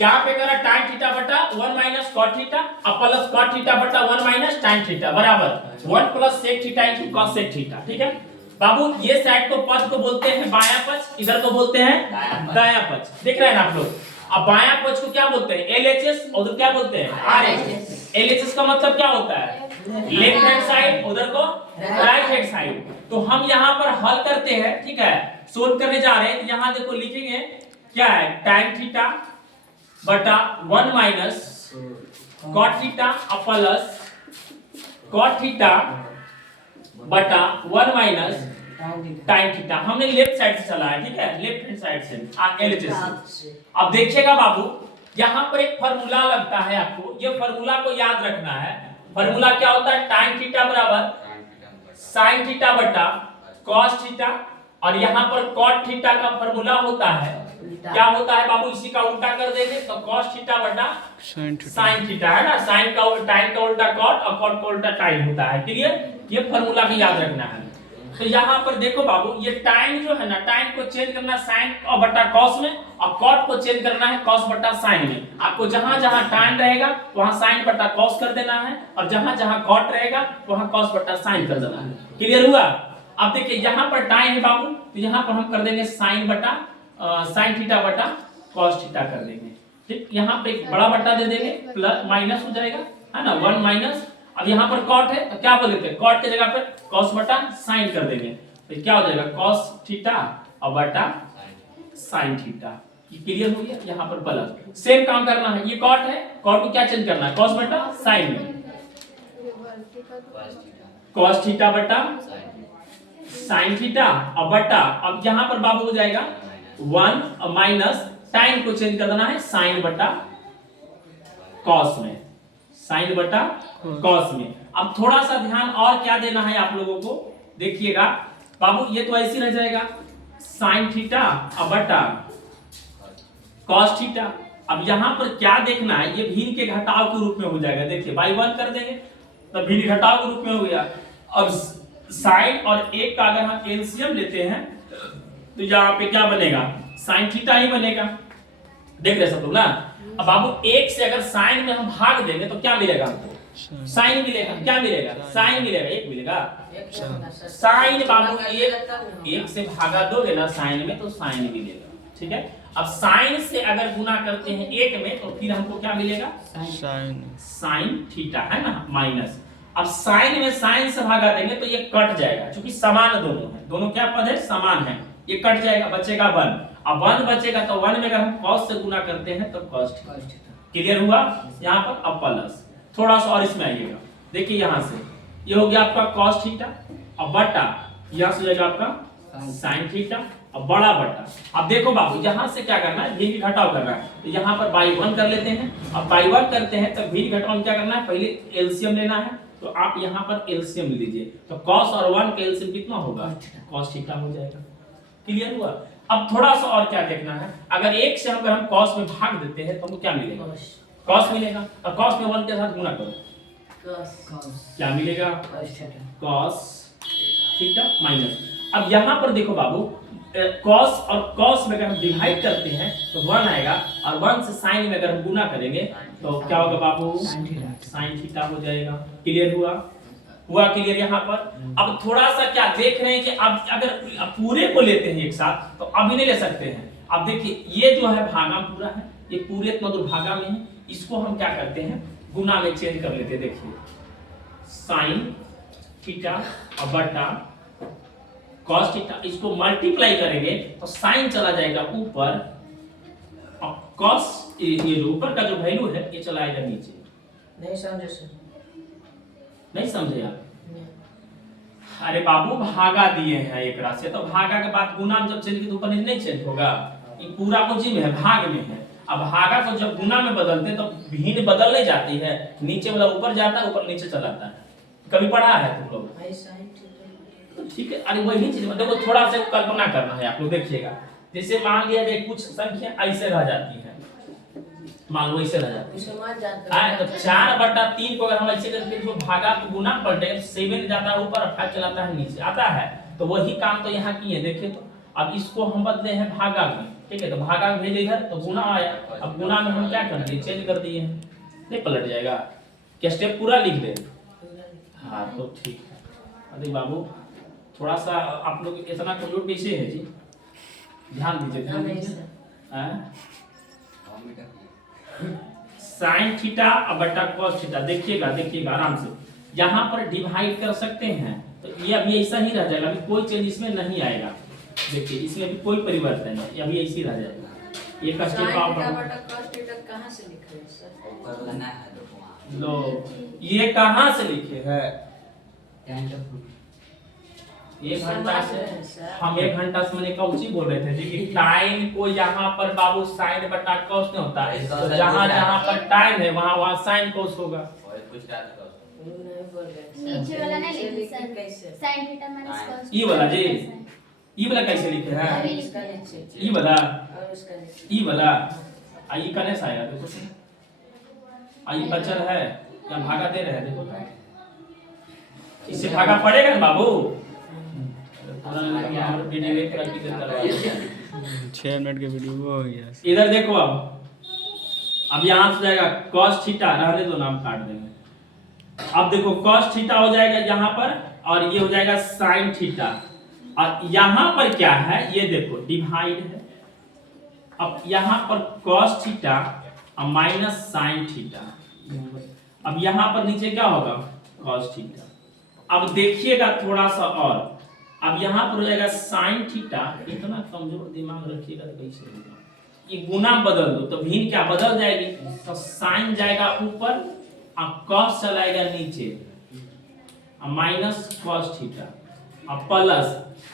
यहाँ पे करा tan थीटा बटा 1 माइनस cot थीटा और प्लस cot थीटा बटा 1 माइनस tan थीटा बराबर 1 plus sec theta into cos sec theta. ठीक है बाबू, ये साइड को पद को बोलते हैं बायां पक्ष, इधर को बोलते हैं दायां पक्ष। देख रहे हैं ना आप लोग। अब बायां पक्ष को क्या बोलते हैं LHS, उधर क्या बोलते हैं RHS। LHS का मतलब क्या होता है लेफ्ट हैंड साइड, उधर को राइट हैंड साइड। तो हम यहाँ पर हल करते हैं, ठीक है, सोल्व करने जा रहे हैं। यहाँ देखो लिखेंगे क्या है tan थीटा बटा 1 minus cot theta plus cot theta बटा 1 माइनस tan थीटा। हमने लेफ्ट साइड से चला है, ठीक है, लेफ्ट हैंड साइड से LHS से। अब देखिएगा बाबू, यहाँ पर एक फार्मूला लगता है आपको, ये फार्मूला को याद रखना है। फार्मूला क्या होता है tan थीटा बराबर sin थीटा बटा cos थीटा, और यहाँ पर cot थीटा का फार्मूला होता है क्या होता है बाबू, इसी का उल्टा कर देंगे तो cos थीटा बटा sin थीटा है ना। sin का tan का उल्टा cot और cot का उल्टा tan होता है। क्लियर, ये फार्मूला को याद रखना है। तो यहाँ पर देखो बाबू, ये tan जो है ना, tan को चेंज करना sin और बटा cos में, और cot को चेंज करना है cos बटा sin में। आपको जहां जहां tan रहेगा वहां sin बटा cos कर देना है, और जहां जहां cot रहेगा वहां cos बटा sin कर देना है। क्लियर हुआ। अब देखिए यहाँ पर tan है बाबू, तो यहाँ पर हम कर देंगे sin बटा sin थीटा बटा cos थीटा कर देंगे। ठीक, यहाँ पे एक बड़ा बटा दे देंगे, प्लस माइनस हो जाएगा है ना, 1 माइनस। अब यहाँ पर cot है तो क्या बोल देते हैं, cot की जगह पर cos बटा sin कर देंगे, तो क्या हो जाएगा cos थीटा और बटा sin थीटा। क्लियर हो गया। यहाँ पर प्लस सेम काम करना है, ये cot है, cot को क्या चेंज करना है cos बटा sin में, cos थीटा बटा sin थीटा और बटा, अब यहाँ पर बाबू हो जाएगा 1 माइनस tan को चेंज कर देना है sin बटा cos में, sin बटा cos में। अब थोड़ा सा ध्यान और क्या देना है आप लोगों को, देखिएगा बाबू, ये तो ऐसे रह जाएगा sin थीटा और बटा cos थीटा। अब यहाँ पर क्या देखना है, ये भिन्न के घटाव के रूप में हो जाएगा। देखिए बाई 1 कर देंगे तो भिन्न घटाव के रूप में हो गया। अब sin और 1 का अगर हम एलसीएम लेते हैं तो यहाँ पे क्या बनेगा sin थीटा ही बनेगा। देख रहे सब लोग ना। अब बाबू 1 से अगर sin में हम भाग देंगे तो क्या मिलेगा हमको, sin मिलेगा। क्या मिलेगा, sin मिलेगा, 1 मिलेगा। sin बाबू 1 से भागा दोगे ना sin में तो sin मिलेगा। ठीक है, अब sin से अगर गुना करते हैं 1 में तो फिर हमको क्या मिलेगा sin थीटा है ना माइनस। अब sin में sin से भागा देंगे तो ये कट जाएगा, क्योंकि समान दोनों है, दोनों क्या पद है समान है, ये कट जाएगा, बचेगा 1। अब 1 बचेगा तो 1 में अगर हम cos से गुना करते हैं तो cos थीटा। क्लियर हुआ यहाँ पर। अब प्लस थोड़ा सा और इसमें आइएगा, देखिए यहाँ से ये हो गया आपका cos थीटा और बटा यहाँ से जाएगा आपका sin थीटा और बड़ा बटा। अब देखो बाबू, यहाँ से क्या करना है, भिन्न घटाव करना है, तो यहाँ पर बाई 1 कर लेते हैं। अब बाई 1 करते हैं तो भिन्न घटाव में क्या करना है, पहले एलसीएम लेना है, तो आप यहाँ पर एलसीएम लीजिए, तो cos और 1 का एलसीएम कितना होगा cos थीटा हो जाएगा। क्लियर हुआ। अब थोड़ा सा और क्या देखना है, अगर 1 से अगर हम cos में भाग देते हैं तो हमको क्या मिलेगा cos मिलेगा, और cos में 1 के साथ गुना करो क्या मिलेगा cos थीटा माइनस। अब यहाँ पर देखो बाबू, cos और cos में अगर हम डिवाइड करते हैं तो 1 आएगा, और 1 से sin में अगर हम गुना करेंगे तो क्या होगा बाबू sin थीटा हो जाएगा। क्लियर हुआ क्लियर यहाँ पर। अब थोड़ा सा क्या देख रहे हैं कि अब अगर पूरे को लेते हैं एक साथ तो अभी नहीं ले सकते हैं। अब देखिए ये जो है भागा पूरा है, ये पूरे भागा में है, इसको हम क्या करते हैं गुना में चेंज कर लेते हैं। देखिए sin थीटा और बटा cos थीटा, इसको मल्टीप्लाई करेंगे तो sin चला जाएगा ऊपर और cos ये ऊपर का जो वैल्यू है ये चला जाएगा नीचे। नहीं समझे आप? अरे बाबू भागा दिए हैं एक राशि, तो भागा के बाद गुना में जब चेंज की तो ऊपर नीचे नहीं चेंज होगा, ये पूरा कुछ में है भाग में है। अब भागा को जब गुना में बदलते तो भिन्न बदल नहीं जाती है, नीचे मतलब ऊपर जाता है ऊपर नीचे चला जाता है। कभी पढ़ा है तुम लोग? ठीक है, अरे वही चीज देखो थोड़ा सा कल्पना करना है आप लोग। देखिएगा जैसे मान लिया कि कुछ संख्या ऐसे रह जाती है, मान लो ऐसे रह जाती है, तो 4/3 को अगर हम ऐसे करके इसको भागा को गुना पलटे 7 जाता है ऊपर और 5 चलाता है नीचे आता है, तो वही काम तो यहाँ किए। देखिए तो अब इसको हम बदले हैं भागा में, ठीक है, तो भागा भेज इधर तो गुना आया। अब गुना में हम क्या कर दिए, चेंज कर दिए हैं, नहीं पलट जाएगा क्या? स्टेप पूरा लिख दे। हाँ तो ठीक है। अरे बाबू थोड़ा सा आप लोग इतना कमजोर कैसे है जी, ध्यान दीजिए ध्यान दीजिए। साइन थीटा बटा कॉस थीटा, देखिएगा देखिएगा आराम से, यहाँ पर डिवाइड कर सकते हैं तो ये अभी ऐसा ही रह जाएगा, अभी कोई चेंज इसमें नहीं आएगा। देखिए इसमें अभी कोई परिवर्तन नहीं, ये अभी ऐसे ही रह जाएगा। ये का स्टेप आप कहां से लिखे हैं सर? ऊपर लाना है तो लो, ये कहां से लिखे है? 1 घंटा से हम 1 घंटा से मैंने कौची बोल रहे थे जी कि टाइम को यहाँ पर बाबू साइन बटा कॉस नहीं होता है, तो जहाँ जहाँ पर टाइम है वहाँ वहाँ साइन कॉस होगा। नीचे वाला ना लिखिए sir, sin theta minus cos ई वाला जी, ई वाला कैसे लिखे हैं? ई वाला, ई वाला आई कने से आएगा देखो तो, आई बचल है या भागा दे रहे हैं देखो तो, इससे भागा पड़ेगा ना बाबू। 6 मिनट के वीडियो हो गया। इधर देखो, अब यहाँ से जाएगा cos थीटा, रहने दो नाम काट देंगे। अब देखो cos थीटा हो जाएगा यहाँ पर और ये हो जाएगा sin थीटा, और यहाँ पर क्या है ये देखो डिवाइड है। अब यहाँ पर cos थीटा और माइनस sin थीटा, अब यहाँ पर नीचे क्या होगा cos थीटा। अब देखिएगा थोड़ा सा और, अब यहाँ पर हो जाएगा sin थीटा। इतना कमजोर दिमाग रखिएगा तो कैसे होगा, ये गुना बदल दो तो भिन्न क्या बदल जाएगी, तो sin जाएगा ऊपर और cos चलाएगा नीचे, और माइनस cos थीटा और प्लस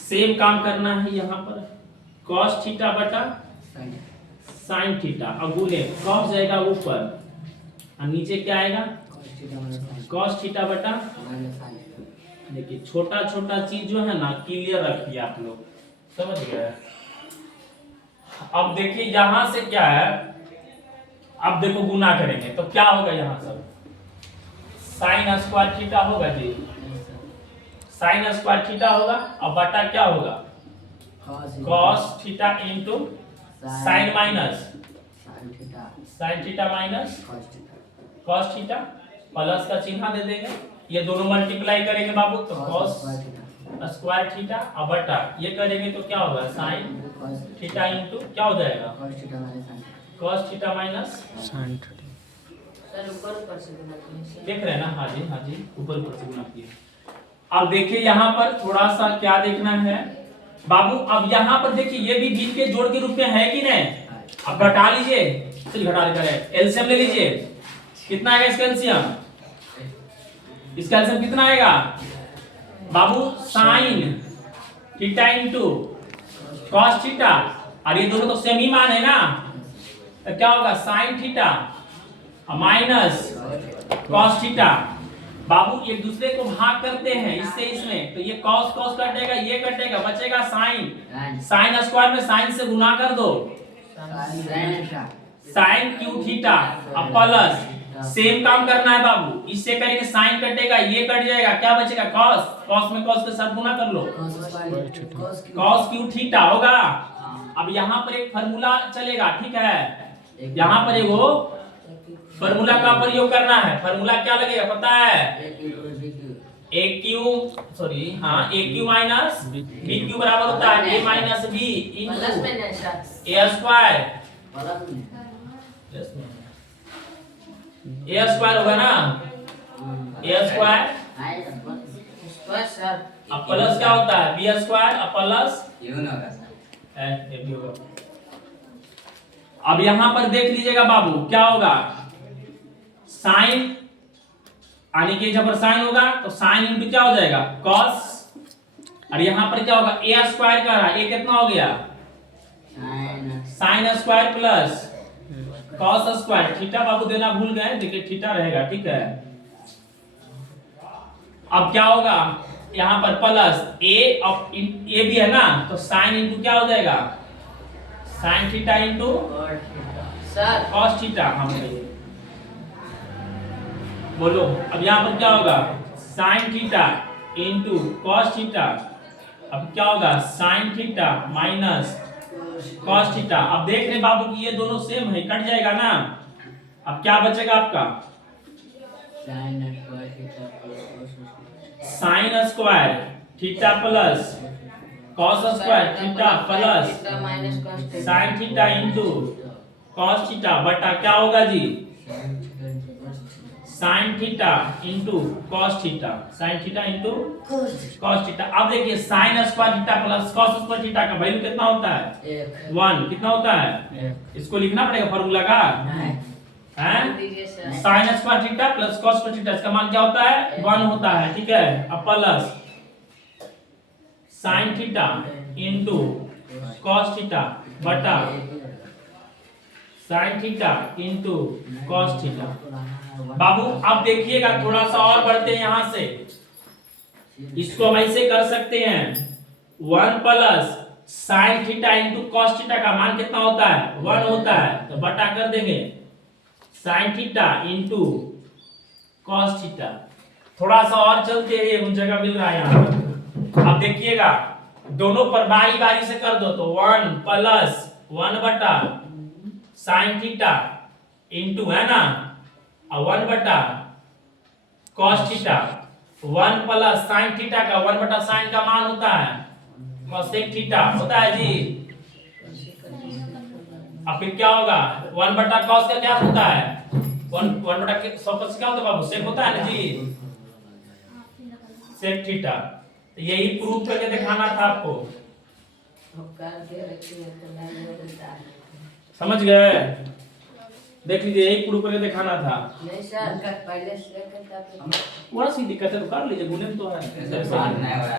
सेम काम करना है यहाँ पर cos थीटा बटा sin थीटा, और गुने cos जाएगा ऊपर और नीचे क्या आएगा cos थीटा बटा। देखिए छोटा छोटा चीज जो है ना क्लियर रखिए आप लोग, समझ गए। अब देखिए यहां से क्या है, अब देखो गुना करेंगे तो क्या होगा, यहाँ सब साइन स्क्वायर थीटा होगा जी, साइन स्क्वायर थीटा होगा और बटा क्या होगा cos theta into sine minus sign theta minus cos theta, plus का चिन्ह दे देंगे, ये दोनों मल्टीप्लाई करेंगे बाबू तो cos स्क्वायर थीटा और बटा ये करेंगे तो क्या होगा साइन थीटा इनटू क्या हो जाएगा cos theta minus sin theta. Sir ऊपर से गुना कीजिए, देख रहे हैं ना? हाँ जी हाँ जी, ऊपर से गुना किए। अब देखिए यहाँ पर थोड़ा सा क्या देखना है बाबू, अब यहाँ पर देखिए ये भी भिन्न के जोड़ के रूप में है कि नहीं, अब घटा लीजिए, चलिए घटा लेकर एलसीएम ले लीजिए, कितना आएगा इसका एलसीएम, इसका एलसीएम कितना आएगा बाबू sine theta into cos theta, और ये दोनों तो सेम ही मान है ना, तो क्या होगा sine theta minus cos theta. बाबू एक दूसरे को भाग करते हैं इससे इसमें, तो ये cos cos कटेगा, ये कटेगा, बचेगा साइन, साइन स्क्वायर में साइन से गुना कर दो, साइन क्यू थीटा अब प्लस सेम काम करना है बाबू, इससे करेंगे साइन कटेगा, ये कट जाएगा, क्या बचेगा cos, cos में cos के साथ गुना कर लो, cos क्यू थीटा होगा। अब यहाँ पर एक फार्मूला चलेगा, ठीक है, यहाँ पर एक फार्मूला का प्रयोग करना है, फार्मूला क्या लगेगा पता है, ए क्यू सॉरी हाँ ए क्यू माइनस बी क्यू बराबर होता है ए माइनस बी इनटू ए स्क्वायर, ए स्क्वायर होगा ना, ए स्क्वायर अब प्लस क्या होता है बी स्क्वायर अब प्लस ये भी होगा। अब यहाँ पर देख लीजिएगा बाबू क्या होगा, साइन आने के जब साइन होगा तो साइन इनटू क्या हो जाएगा cos, और यहाँ पर क्या होगा ए स्क्वायर का ए कितना हो गया sine square plus cos square, theta बाबू देना भूल गए, देखिए थीटा रहेगा, ठीक है। अब क्या होगा यहाँ पर प्लस ए, अब ए भी है ना तो साइन इनटू क्या हो जाएगा sign theta into cos theta, हम बोलो। अब यहाँ पर क्या होगा sine theta into cos theta, अब क्या होगा sine theta minus cos theta. अब देख रहे बाबू कि ये दोनों सेम है, कट जाएगा ना। अब क्या बचेगा आपका sine square theta plus cos square theta plus minus cos sine theta into cos theta बटा क्या होगा जी sine theta into cos theta, sine theta into cos theta. अब देखिए sine square theta plus cos square theta का value कितना होता है 1। कितना होता है इसको लिखना पड़ेगा फॉर्मूला का हैं दीजिए sir. Sign square theta plus cos square theta, इसका मान क्या होता है 1 होता है। ठीक है, अब plus sine theta into cos theta बटा sine theta into cos theta. बाबू अब देखिएगा थोड़ा सा और बढ़ते हैं यहां से, इसको हम ऐसे कर सकते हैं 1 plus sine theta into cos theta का मान कितना होता है 1 होता है, तो बटा कर देंगे sign theta into cos theta. थोड़ा सा और चलते हैं, उन जगह मिल रहा है यहाँ पर। अब देखिएगा दोनों पर बारी बारी से कर दो, तो 1 प्लस 1 बटा साइन थीटा इंटू है ना, और 1 बटा cos theta, 1 plus sine theta का 1 बटा साइन का मान होता है cosec थीटा होता है जी। अब फिर क्या होगा 1 बटा cos का क्या होता है 1 बटा cos क्या होता है बाबू sec होता है ना जी, sec थीटा। तो यही प्रूफ करके दिखाना था आपको, समझ गए। देख लीजिए यही प्रूफ करके दिखाना था। नहीं सर पहले से लेकर तब थोड़ा सी दिक्कत है तो कर लीजिए, गुने में तो है।